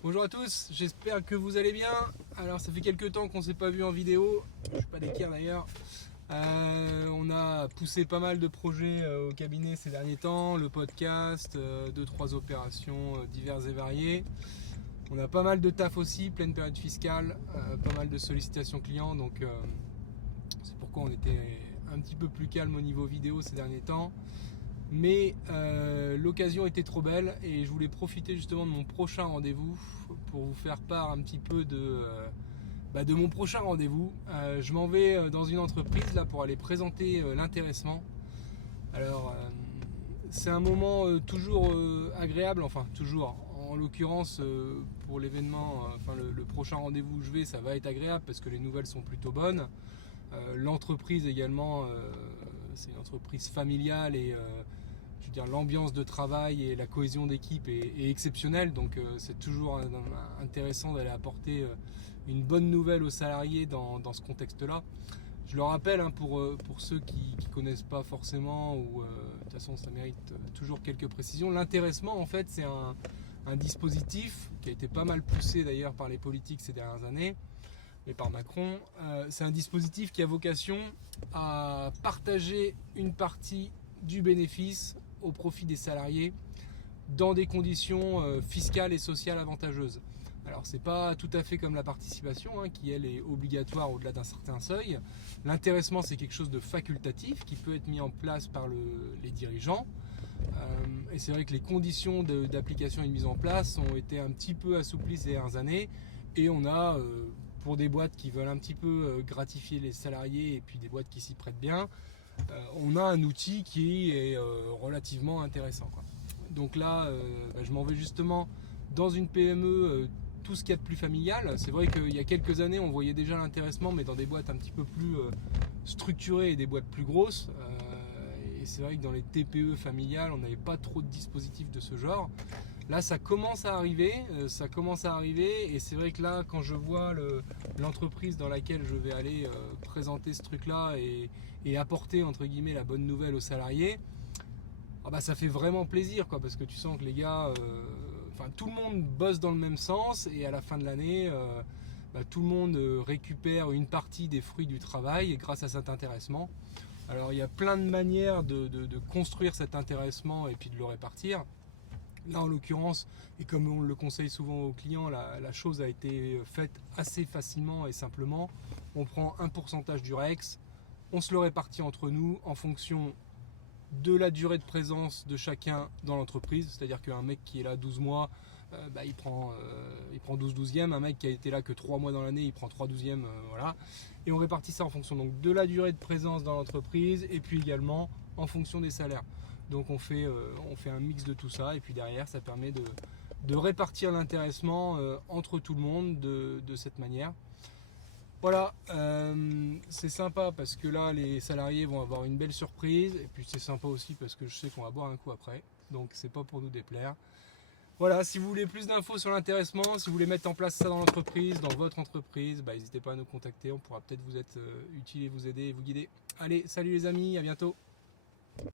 Bonjour à tous, j'espère que vous allez bien. Alors ça fait quelques temps qu'on ne s'est pas vu en vidéo, je suis pas d'équerre d'ailleurs. On a poussé pas mal de projets au cabinet ces derniers temps, le podcast, 2-3 opérations diverses et variées. On a pas mal de taf aussi, pleine période fiscale, pas mal de sollicitations clients, donc c'est pourquoi on était un petit peu plus calme au niveau vidéo ces derniers temps. Mais l'occasion était trop belle et je voulais profiter justement de mon prochain rendez-vous pour vous faire part un petit peu de mon prochain rendez-vous. Je m'en vais dans une entreprise là pour aller présenter l'intéressement. Alors c'est un moment toujours agréable, enfin toujours. En l'occurrence pour l'événement, le prochain rendez-vous où je vais, ça va être agréable parce que les nouvelles sont plutôt bonnes. L'entreprise également, c'est une entreprise familiale et je veux dire, l'ambiance de travail et la cohésion d'équipe est exceptionnelle, donc c'est toujours intéressant d'aller apporter une bonne nouvelle aux salariés dans ce contexte-là. Je le rappelle pour ceux qui ne connaissent pas forcément, ou de toute façon ça mérite toujours quelques précisions. L'intéressement en fait c'est un dispositif qui a été pas mal poussé d'ailleurs par les politiques ces dernières années et par Macron. C'est un dispositif qui a vocation à partager une partie du bénéfice au profit des salariés dans des conditions fiscales et sociales avantageuses. Alors c'est pas tout à fait comme la participation qui elle est obligatoire au-delà d'un certain seuil. L'intéressement c'est quelque chose de facultatif qui peut être mis en place par les dirigeants. Et c'est vrai que les conditions d'application et de mise en place ont été un petit peu assouplies ces dernières années et on a pour des boîtes qui veulent un petit peu gratifier les salariés et puis des boîtes qui s'y prêtent bien, on a un outil qui est relativement intéressant, quoi. Donc là, je m'en vais justement dans une PME, tout ce qu'il y a de plus familial. C'est vrai qu'il y a quelques années, on voyait déjà l'intéressement, mais dans des boîtes un petit peu plus structurées et des boîtes plus grosses. Et c'est vrai que dans les TPE familiales, on n'avait pas trop de dispositifs de ce genre. Là, ça commence à arriver, et c'est vrai que là, quand je vois l'entreprise dans laquelle je vais aller présenter ce truc-là et apporter entre guillemets la bonne nouvelle aux salariés, ça fait vraiment plaisir, quoi, parce que tu sens que les gars, tout le monde bosse dans le même sens et à la fin de l'année, tout le monde récupère une partie des fruits du travail grâce à cet intéressement. Alors il y a plein de manières de construire cet intéressement et puis de le répartir. Là en l'occurrence, et comme on le conseille souvent aux clients, la chose a été faite assez facilement et simplement. On prend un pourcentage du REX, on se le répartit entre nous en fonction de la durée de présence de chacun dans l'entreprise. C'est-à-dire qu'un mec qui est là 12 mois, il prend 12 douzièmes. Un mec qui a été là que 3 mois dans l'année, il prend 3 douzièmes. Voilà. Et on répartit ça en fonction donc, de la durée de présence dans l'entreprise et puis également en fonction des salaires. Donc on fait un mix de tout ça et puis derrière ça permet de répartir l'intéressement entre tout le monde de cette manière. Voilà, c'est sympa parce que là les salariés vont avoir une belle surprise et puis c'est sympa aussi parce que je sais qu'on va boire un coup après, donc c'est pas pour nous déplaire. Voilà, si vous voulez plus d'infos sur l'intéressement, si vous voulez mettre en place ça dans l'entreprise, dans votre entreprise, n'hésitez pas à nous contacter, on pourra peut-être vous être utile et vous aider et vous guider. Allez, salut les amis, à bientôt.